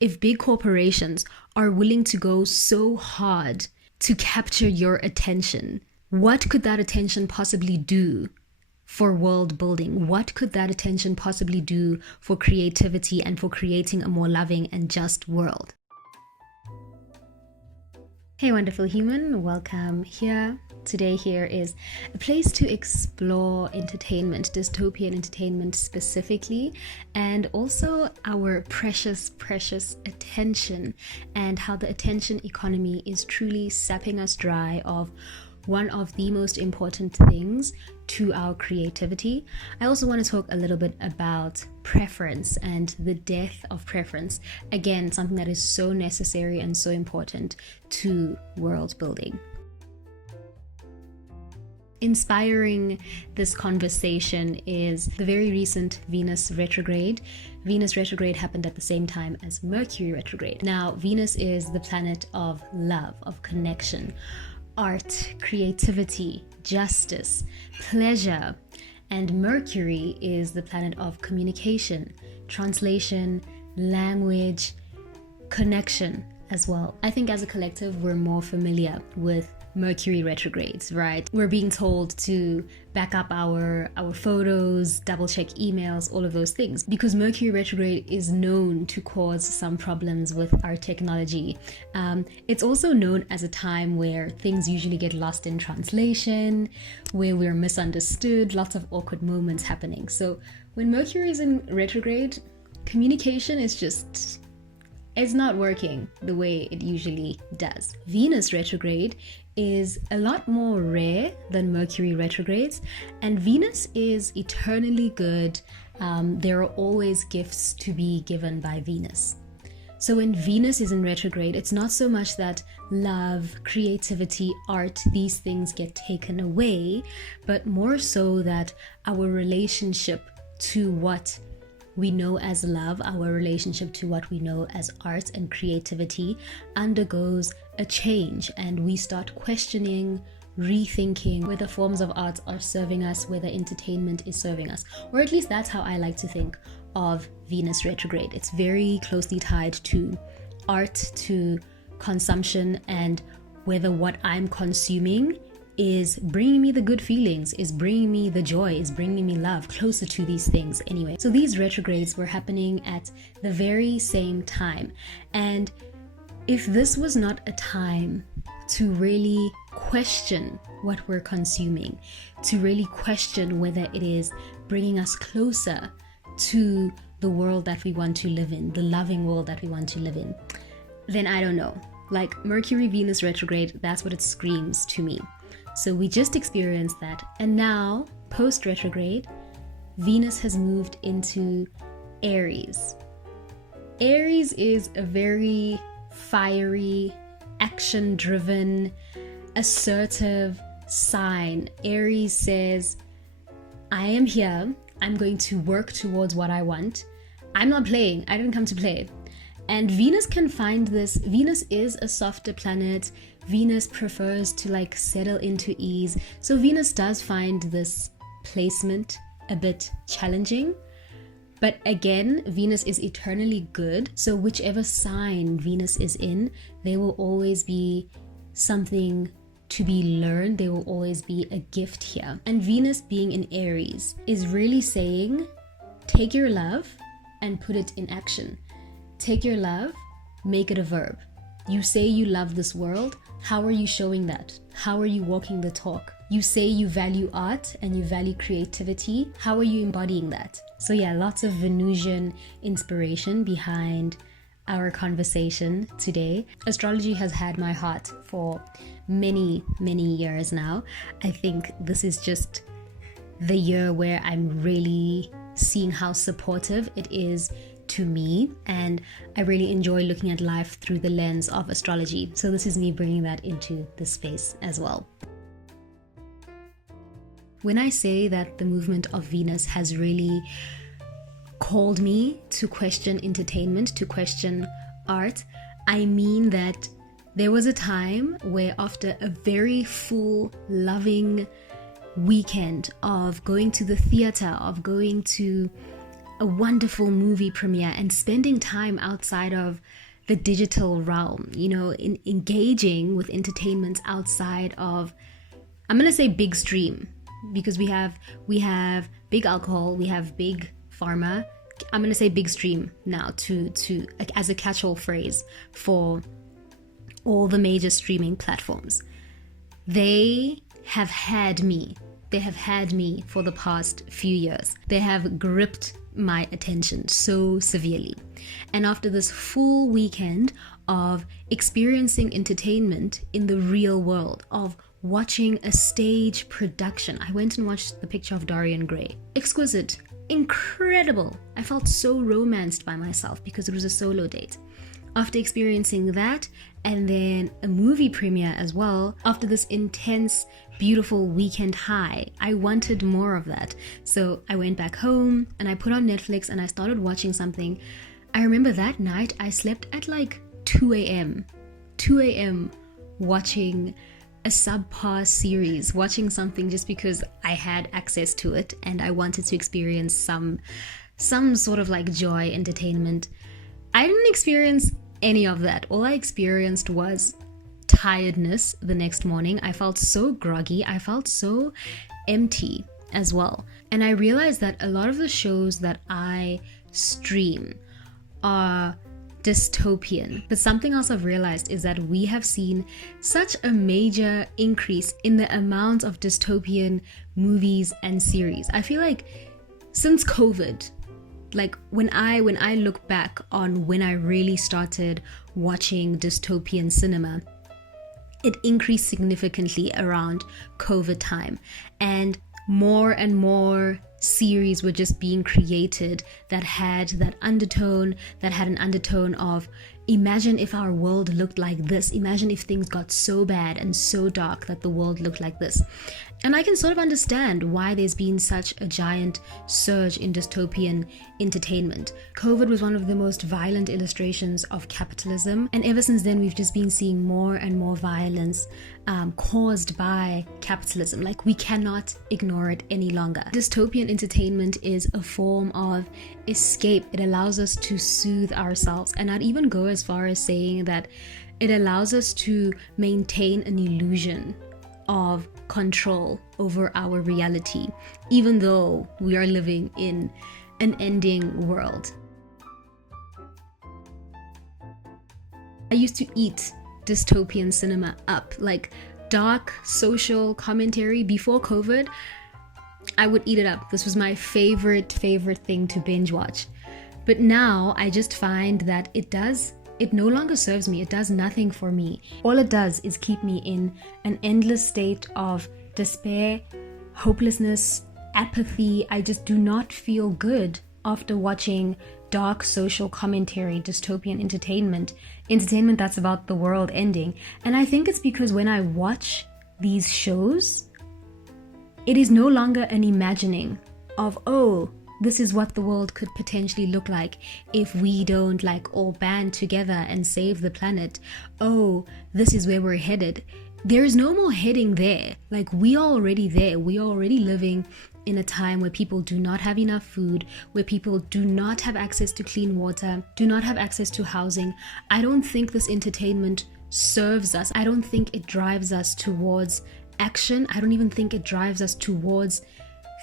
If big corporations are willing to go so hard to capture your attention, what could that attention possibly do for world building? What could that attention possibly do for creativity and for creating a more loving and just world? Hey, wonderful human, welcome here. Today here is a place to explore entertainment, dystopian entertainment specifically, and also our precious attention and how the attention economy is truly sapping us dry of one of the most important things to our creativity. I also want to talk a little bit about preference and the death of preference. Again, something that is so necessary and so important to world building. Inspiring this conversation is the very recent Venus retrograde. Venus retrograde happened at the same time as Mercury retrograde. Now, Venus is the planet of love, of connection, art, creativity, justice, pleasure, and Mercury is the planet of communication, translation, language, connection as well. I think as a collective, we're more familiar with Mercury retrogrades, right? We're being told to back up our photos, double check emails, all of those things, because Mercury retrograde is known to cause some problems with our technology. It's also known as a time where things usually get lost in translation, where we're misunderstood, lots of awkward moments happening. So when Mercury is in retrograde, communication is just, it's not working the way it usually does. Venus retrograde is a lot more rare than Mercury retrogrades, and Venus is eternally good. There are always gifts to be given by Venus. So when Venus is in retrograde, it's not so much that love, creativity, art, these things get taken away, but more so that our relationship to what we know as love, our relationship to what we know as art and creativity undergoes a change, and we start questioning, rethinking whether forms of art are serving us, whether entertainment is serving us, or at least that's how I like to think of Venus retrograde. It's very closely tied to art, to consumption, and whether what I'm consuming is bringing me the good feelings, is bringing me the joy, is bringing me love, closer to these things anyway. So these retrogrades were happening at the very same time. And if this was not a time to really question what we're consuming, to really question whether it is bringing us closer to the world that we want to live in, the loving world that we want to live in, then I don't know. Like Mercury Venus retrograde, that's what it screams to me. So we just experienced that, and now post retrograde, Venus has moved into Aries. Aries is a very fiery, action-driven, assertive sign. Aries says, I am here, I'm going to work towards what I want. I'm not playing, I didn't come to play. And Venus can find this. Venus is a softer planet. Venus prefers to settle into ease. So Venus does find this placement a bit challenging. But again, Venus is eternally good. So whichever sign Venus is in, there will always be something to be learned. There will always be a gift here. And Venus being in Aries is really saying, take your love and put it in action. Take your love, make it a verb. You say you love this world. How are you showing that? How are you walking the talk? You say you value art and you value creativity. How are you embodying that? So yeah, lots of Venusian inspiration behind our conversation today. Astrology has had my heart for many years now. I think this is just the year where I'm really seeing how supportive it is to me, and I really enjoy looking at life through the lens of astrology. So this is me bringing that into this space as well. When I say that the movement of Venus has really called me to question entertainment, to question art, I mean that there was a time where after a very full, loving weekend of going to the theater, of going to a wonderful movie premiere and spending time outside of the digital realm, in engaging with entertainment outside of, I'm going to say big stream, because we have big alcohol, we have big pharma. I'm going to say big stream now to as a catch-all phrase for all the major streaming platforms. They have had me for the past few years. They have gripped my attention so severely. And after this full weekend of experiencing entertainment in the real world, of watching a stage production, I went and watched The Picture of Dorian Gray. Exquisite, incredible. I felt so romanced by myself because it was a solo date. After experiencing that, and then a movie premiere as well, after this intense, beautiful weekend high, I wanted more of that. So I went back home and I put on Netflix and I started watching something. I remember that night I slept at like 2 a.m. watching a subpar series, watching something just because I had access to it and I wanted to experience some sort of like joy, entertainment. I didn't experience any of that. All I experienced was tiredness the next morning. I felt so groggy. I felt so empty as well. And I realized that a lot of the shows that I stream are dystopian. But something else I've realized is that we have seen such a major increase in the amount of dystopian movies and series. I feel like since COVID, like when I look back on when I really started watching dystopian cinema, it increased significantly around COVID time, and more series were just being created that had an undertone of, imagine if our world looked like this, imagine if things got so bad and so dark that the world looked like this. And I can sort of understand why there's been such a giant surge in dystopian entertainment. COVID was one of the most violent illustrations of capitalism, and ever since then we've just been seeing more and more violence caused by capitalism. Like, we cannot ignore it any longer. Dystopian entertainment is a form of escape. It allows us to soothe ourselves, and I'd even go as far as saying that it allows us to maintain an illusion of control over our reality, even though we are living in an ending world. I used to eat dystopian cinema up, like dark social commentary before COVID. I would eat it up. This was my favorite thing to binge watch. But now I just find that it no longer serves me. It does nothing for me. All it does is keep me in an endless state of despair, hopelessness, apathy. I just do not feel good after watching dark social commentary, dystopian entertainment that's about the world ending. And I think it's because when I watch these shows, it is no longer an imagining of, oh, this is what the world could potentially look like if we don't like all band together and save the planet. Oh, this is where we're headed. There is no more heading there. Like, we are already there. We are already living in a time where people do not have enough food, where people do not have access to clean water, do not have access to housing. I don't think this entertainment serves us. I don't think it drives us towards action. I don't even think it drives us towards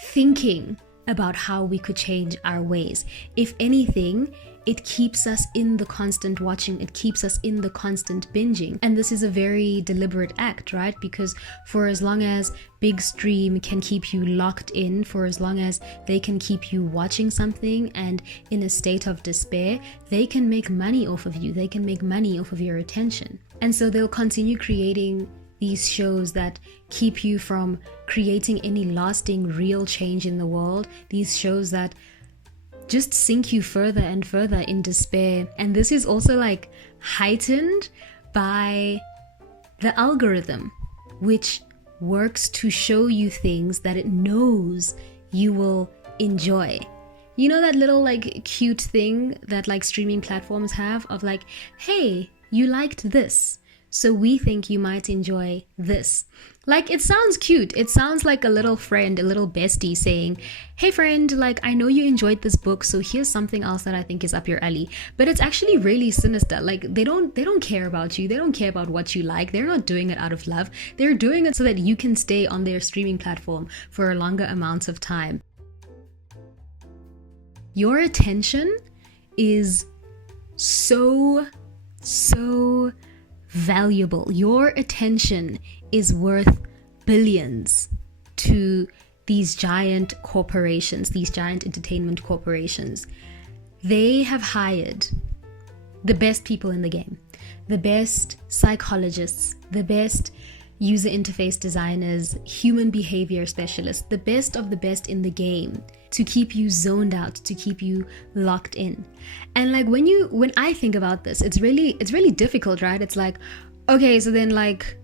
thinking about how we could change our ways. If anything, it keeps us in the constant watching, it keeps us in the constant binging. And this is a very deliberate act, right? Because for as long as big stream can keep you locked in, for as long as they can keep you watching something and in a state of despair, they can make money off of you, they can make money off of your attention. And so they'll continue creating these shows that keep you from creating any lasting real change in the world, these shows that just sink you further and further in despair. And this is also like heightened by the algorithm, which works to show you things that it knows you will enjoy. You know that little like cute thing that like streaming platforms have of like, hey, you liked this, so we think you might enjoy this. Like, it sounds cute. It sounds like a little friend, a little bestie saying, hey friend, like, I know you enjoyed this book, so here's something else that I think is up your alley. But it's actually really sinister. Like, they don't care about you. They don't care about what you like. They're not doing it out of love. They're doing it so that you can stay on their streaming platform for a longer amount of time. Your attention is so valuable. Your attention is worth billions to these giant corporations, these giant entertainment corporations. They have hired the best people in the game, the best psychologists, the best user interface designers, human behavior specialists, the best of the best in the game to keep you zoned out, to keep you locked in. And like when I think about this, it's really difficult, right? It's like, okay, so then like,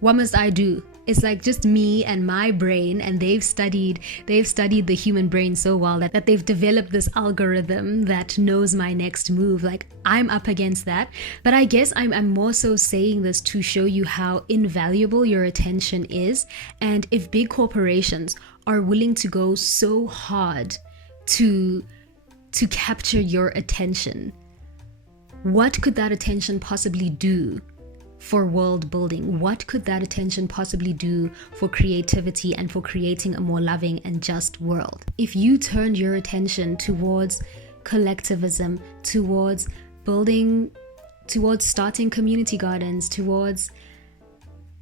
what must I do? It's like just me and my brain, and they've studied the human brain so well that they've developed this algorithm that knows my next move. Like, I'm up against that. But I guess I'm more so saying this to show you how invaluable your attention is. And if big corporations are willing to go so hard to capture your attention, what could that attention possibly do for world building? What could that attention possibly do for creativity and for creating a more loving and just world? If you turned your attention towards collectivism, towards building, towards starting community gardens, towards,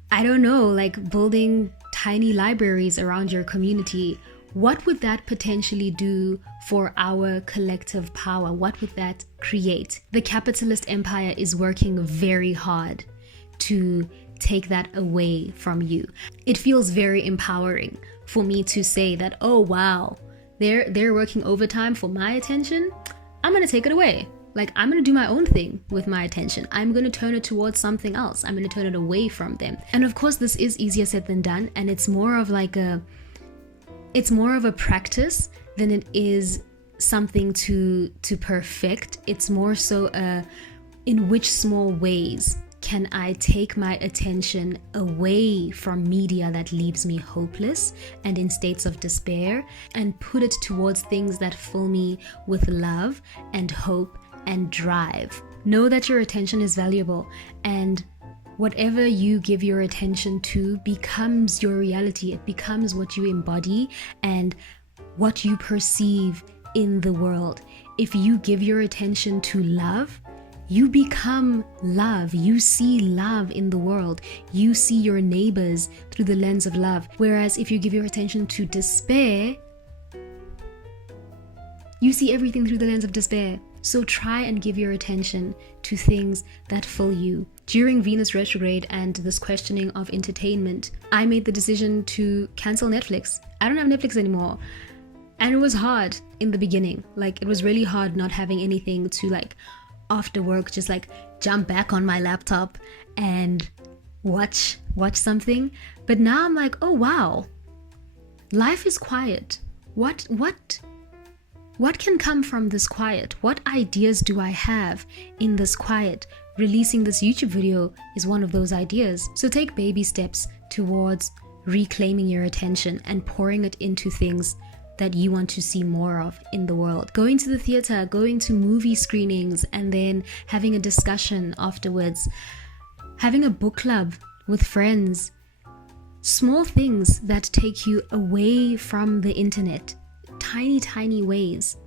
I don't know, like building tiny libraries around your community, what would that potentially do for our collective power? What would that create? The capitalist empire is working very hard to take that away from you. It feels very empowering for me to say that, oh wow, they're working overtime for my attention. I'm gonna take it away. Like, I'm gonna do my own thing with my attention. I'm gonna turn it towards something else. I'm gonna turn it away from them. And of course, this is easier said than done, and it's more of a practice than it is something to perfect. It's more so in which small ways can I take my attention away from media that leaves me hopeless and in states of despair, and put it towards things that fill me with love and hope and drive. Know that your attention is valuable, and whatever you give your attention to becomes your reality. It becomes what you embody and what you perceive in the world. If you give your attention to love, you become love. You see love in the world. You see your neighbors through the lens of love. Whereas if you give your attention to despair, you see everything through the lens of despair. So try and give your attention to things that fill you. During Venus retrograde and this questioning of entertainment, I made the decision to cancel Netflix. I don't have Netflix anymore. And it was hard in the beginning. Like, it was really hard not having anything to, like, after work, just like jump back on my laptop and watch something. But now I'm like, oh wow, life is quiet. What can come from this quiet? What ideas do I have in this quiet? Releasing this YouTube video is one of those ideas. So take baby steps towards reclaiming your attention and pouring it into things that you want to see more of in the world. Going to the theater, going to movie screenings, and then having a discussion afterwards. Having a book club with friends. Small things that take you away from the internet. Tiny ways.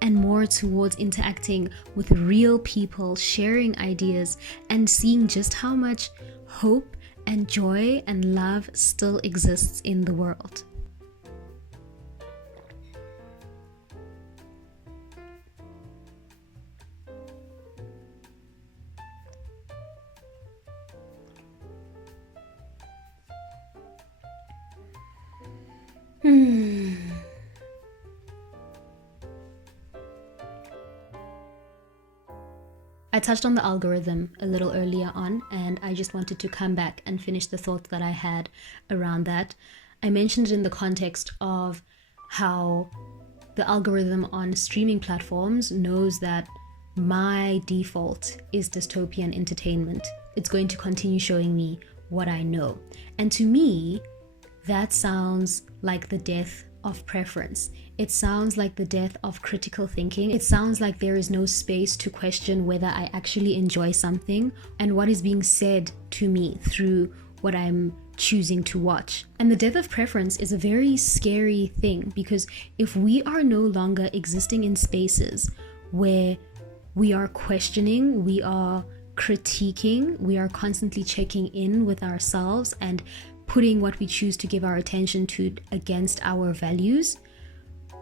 And more towards interacting with real people, sharing ideas, and seeing just how much hope and joy and love still exists in the world. I touched on the algorithm a little earlier on, and I just wanted to come back and finish the thought that I had around that. I mentioned it in the context of how the algorithm on streaming platforms knows that my default is dystopian entertainment. It's going to continue showing me what I know. And to me, that sounds like the death of preference. It sounds like the death of critical thinking. It sounds like there is no space to question whether I actually enjoy something and what is being said to me through what I'm choosing to watch. And the death of preference is a very scary thing, because if we are no longer existing in spaces where we are questioning, we are critiquing, we are constantly checking in with ourselves and putting what we choose to give our attention to against our values,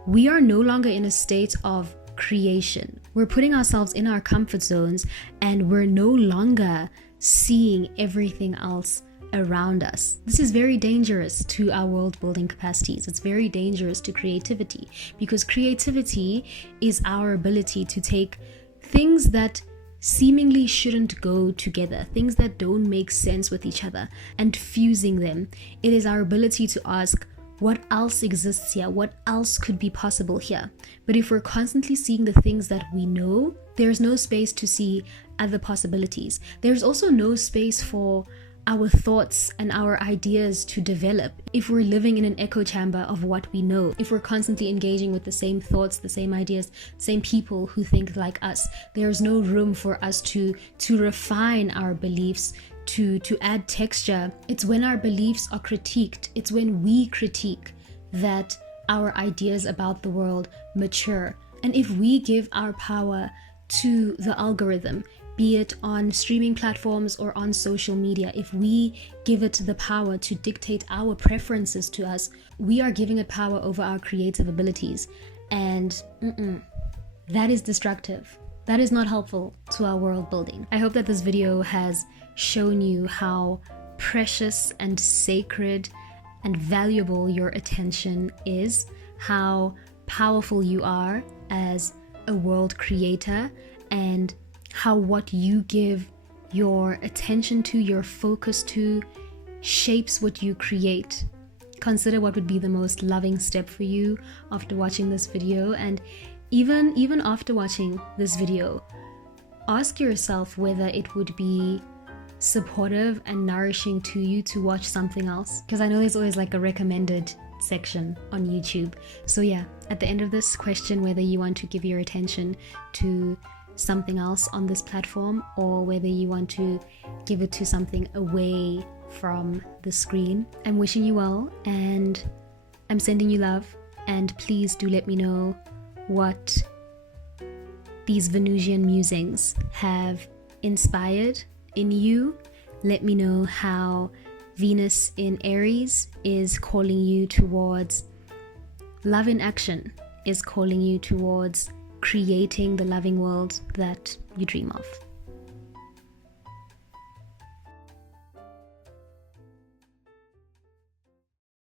we are no longer in a state of creation. We're putting ourselves in our comfort zones, and we're no longer seeing everything else around us. This is very dangerous to our world building capacities. It's very dangerous to creativity, because creativity is our ability to take things that seemingly shouldn't go together, things that don't make sense with each other, and fusing them. It is our ability to ask, what else exists here? What else could be possible here? But if we're constantly seeing the things that we know, there's no space to see other possibilities. There's also no space for our thoughts and our ideas to develop if we're living in an echo chamber of what we know. If we're constantly engaging with the same thoughts, the same ideas, same people who think like us, there's no room for us to refine our beliefs, to add texture. It's when our beliefs are critiqued, it's when we critique, that our ideas about the world mature. And if we give our power to the algorithm, be it on streaming platforms or on social media, if we give it the power to dictate our preferences to us, we are giving it power over our creative abilities. And that is destructive. That is not helpful to our world building. I hope that this video has shown you how precious and sacred and valuable your attention is, how powerful you are as a world creator, and how what you give your attention to, your focus to, shapes what you create. Consider what would be the most loving step for you after watching this video. And even after watching this video, ask yourself whether it would be supportive and nourishing to you to watch something else, because I know there's always like a recommended section on YouTube. So yeah, at the end of this, question whether you want to give your attention to something else on this platform, or whether you want to give it to something away from the screen. I'm wishing you well, and I'm sending you love, and please do let me know what these Venusian musings have inspired in you. Let me know how Venus in Aries is calling you towards love in action, is calling you towards creating the loving world that you dream of.